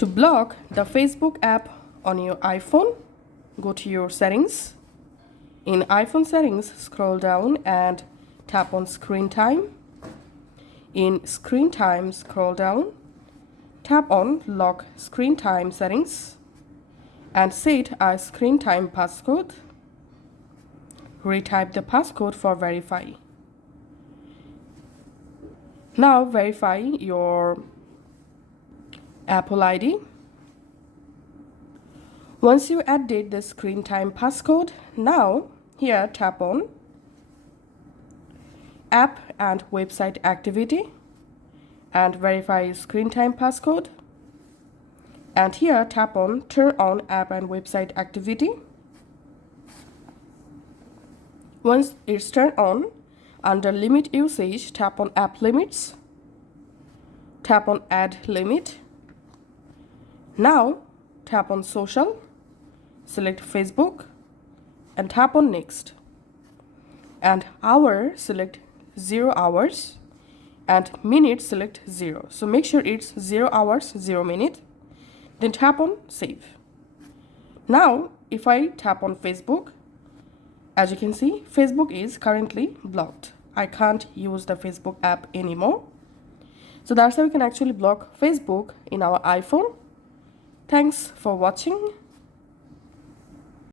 To block the Facebook app on your iPhone, go to your settings. In iPhone settings, scroll down and tap on screen time. In screen time, scroll down, tap on lock screen time settings and set a screen time passcode. Retype the passcode for verify. Now verify your Apple ID. Once you added the screen time passcode, now here tap on app and website activity and verify screen time passcode, and here tap on turn on app and website activity. Once it's turned on, under limit usage, tap on app limits, tap on add limit. Now tap on social, select Facebook and tap on next, and hour select 0 hours and minute select 0. So make sure it's 0 hours 0 minute, then tap on save. Now if I tap on Facebook, as you can see, Facebook is currently blocked. I can't use the Facebook app anymore. So that's how we can actually block Facebook in our iPhone. Thanks for watching.